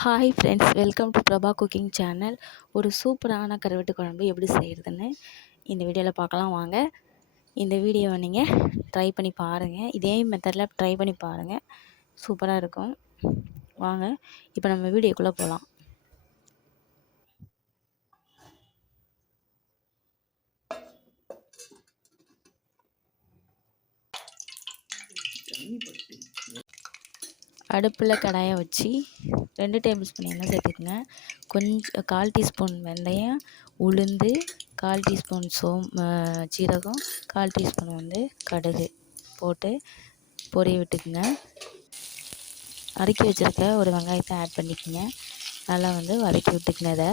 Hi friends welcome to Prabha cooking channel ஒரு சூப்பரான கருவட்டு குழம்பு எப்படி செய்கிறதுன்னு இந்த வீடியோவில் பார்க்கலாம் வாங்க. இந்த வீடியோவை நீங்கள் ட்ரை பண்ணி பாருங்கள் இதே மெத்தடில் ட்ரை பண்ணி பாருங்கள் சூப்பராக இருக்கும். வாங்க இப்போ நம்ம வீடியோக்குள்ளே போகலாம் அடுப்பில் கடாயை வச்சு ரெண்டு டேபிள் ஸ்பூன் எண்ணெய் சேர்த்துக்குங்க. கொஞ்சம் கால் டீஸ்பூன் வெந்தயம் உளுந்து கால் டீஸ்பூன் சோம் சீரகம் கால் டீஸ்பூன் வந்து கடுகு போட்டு பொரிய விட்டுக்குங்க. அரைக்கி வச்சுருக்க ஒரு வெங்காயத்தை ஆட் பண்ணிக்கோங்க. நல்லா வந்து வதக்கி விட்டுக்குங்க அதை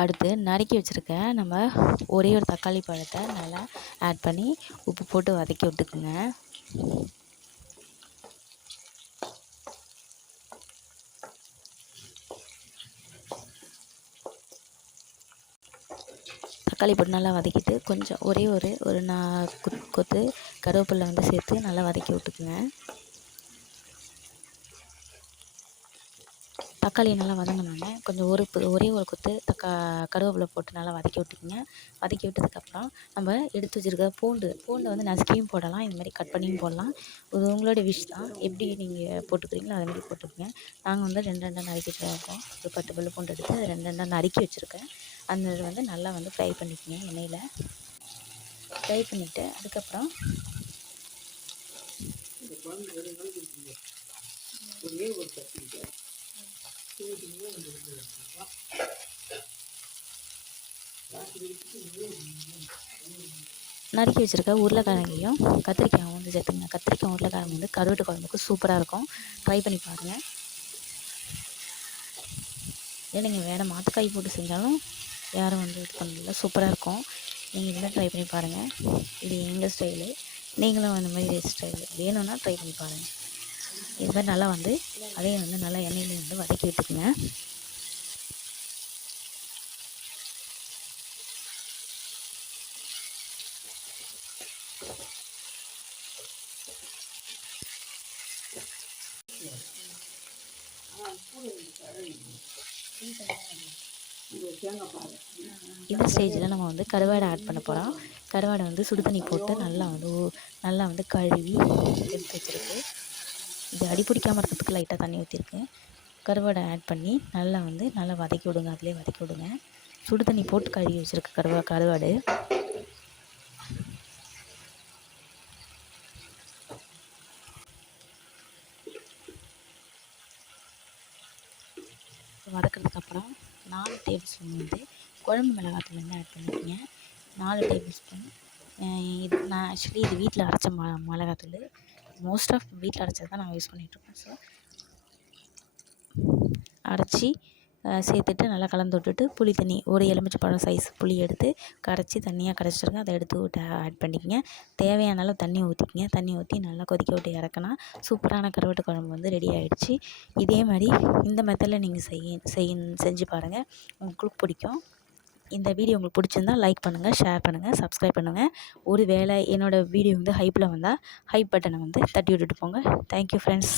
அடுத்து நறுக்கி வச்சுருக்க நம்ம ஒரே ஒரு தக்காளி பழத்தை நல்லா ஆட் பண்ணி உப்பு போட்டு வதக்கி விட்டுக்குங்க. தக்காளி போட்டு நல்லா வதக்கிட்டு கொஞ்சம் ஒரே ஒரு ஒரு நான் கொத்து கருவேப்பிலை வந்து சேர்த்து நல்லா வதக்கி விட்டுக்குங்க. தக்காளியை நல்லா வதங்கினோடனே கொஞ்சம் ஒரு ஒரே ஒரு கொத்து தக்கா கருவேப்பிலை போட்டு நல்லா வதக்கி விட்டுக்கிங்க வதக்கி விட்டதுக்கப்புறம் நம்ம எடுத்து வச்சுருக்க பூண்டு பூண்டை வந்து நசுக்கியும் போடலாம். இந்த மாதிரி கட் பண்ணியும் போடலாம். இது உங்களோட விஷ் தான். எப்படி நீங்கள் போட்டுக்கிறீங்களோ அதே மாதிரி போட்டுக்கோங்க. நாங்கள் வந்து ரெண்டு ரெண்டாக நறுக்கிட்டு இருக்கோம். ஒரு பத்து பல்லு பூண்டு எடுத்து அதை ரெண்டு ரெண்டாக நறுக்கி வச்சுருக்கேன். அந்த இது வந்து நல்லா வந்து ஃப்ரை பண்ணிக்கோங்க எண்ணெயில். ஃப்ரை பண்ணிவிட்டு அதுக்கப்புறம் ஒரே ஒரு நறுக்கி வச்சுருக்க உருளைக்கிழங்கையும் கத்திரிக்காயும் வந்து சேர்த்துங்க. கத்திரிக்காய் உருளைக்கிழங்கு வந்து கருவாட்டு குழம்புக்கு சூப்பராக இருக்கும். ட்ரை பண்ணி பாருங்கள் இல்லை நீங்கள் வேறு மாத்துக்காய் போட்டு செஞ்சாலும் யாரும் வந்து இது பண்ணல. சூப்பராக இருக்கும். நீங்கள் இதெல்லாம் ட்ரை பண்ணி பாருங்கள் இது எங்கள் ஸ்டைலு நீங்களும் அந்த மாதிரி ஸ்டைலு வேணும்னா ட்ரை பண்ணி பாருங்கள் இது மாதிரி நல்லா வந்து அதையும் வந்து நல்லா எண்ணெயிலையும் வந்து வதக்கி விட்டுக்குங்க. இந்த ஸ்டேஜில் நம்ம வந்து கருவாடை ஆட் பண்ண போகிறோம் கருவாடை வந்து சுடு தண்ணி போட்டு நல்லா வந்து நல்லா வந்து கழுவி எடுத்து வச்சுருக்கு. இது அடி பிடிக்காமல் இருக்கிறதுக்கு லைட்டாக தண்ணி ஊற்றிருக்கேன் கருவாடை ஆட் பண்ணி நல்லா வந்து நல்லா வதக்கி விடுங்க. அதிலே வதக்கி விடுங்க. சுடு தண்ணி போட்டு கழுவி வச்சுருக்க கருவா கருவாடு. வதக்கிறதுக்கப்புறம் நாலு டேபிள் ஸ்பூன் வந்து குழம்பு மிளகாத்தூள் வந்து ஆட் பண்ணிக்கோங்க. நாலு டேபிள் ஸ்பூன் இது நான் ஆக்சுவலி இது வீட்டில் அரைச்ச ம மிளகாத்தூள். மோஸ்ட் ஆஃப் வீட்டில் அரைச்சது தான் நாங்கள் யூஸ் பண்ணிகிட்ருக்கோம் ஸோ அரைச்சி சேர்த்துட்டு நல்லா கலந்து விட்டுட்டு புளி தண்ணி ஒரு எலுமிச்சை பழம் சைஸ் புளி எடுத்து கரைச்சி தண்ணியாக கரைச்சிருங்க அதை எடுத்து விட்டு ஆட் பண்ணிக்கங்க. தேவையான அளவு தண்ணி ஊற்றிக்கிங்க தண்ணி ஊற்றி நல்லா கொதிக்க விட்டு இறக்கினா சூப்பரான கருவாட்டு குழம்பு வந்து ரெடி ஆகிடுச்சு இதே மாதிரி இந்த மெத்தடில் நீங்கள் செய்ய செய்ய செஞ்சு பாருங்கள் உங்களுக்கு பிடிக்கும். இந்த வீடியோ உங்களுக்கு பிடிச்சிருந்தா லைக் பண்ணுங்கள் ஷேர் பண்ணுங்கள் சப்ஸ்கிரைப் பண்ணுங்கள் ஒரு வேளை என்னோடய வீடியோ வந்து ஹைப்பில் வந்தால் ஹைப் பட்டனை வந்து தட்டி விட்டுட்டு போங்க. Thank you friends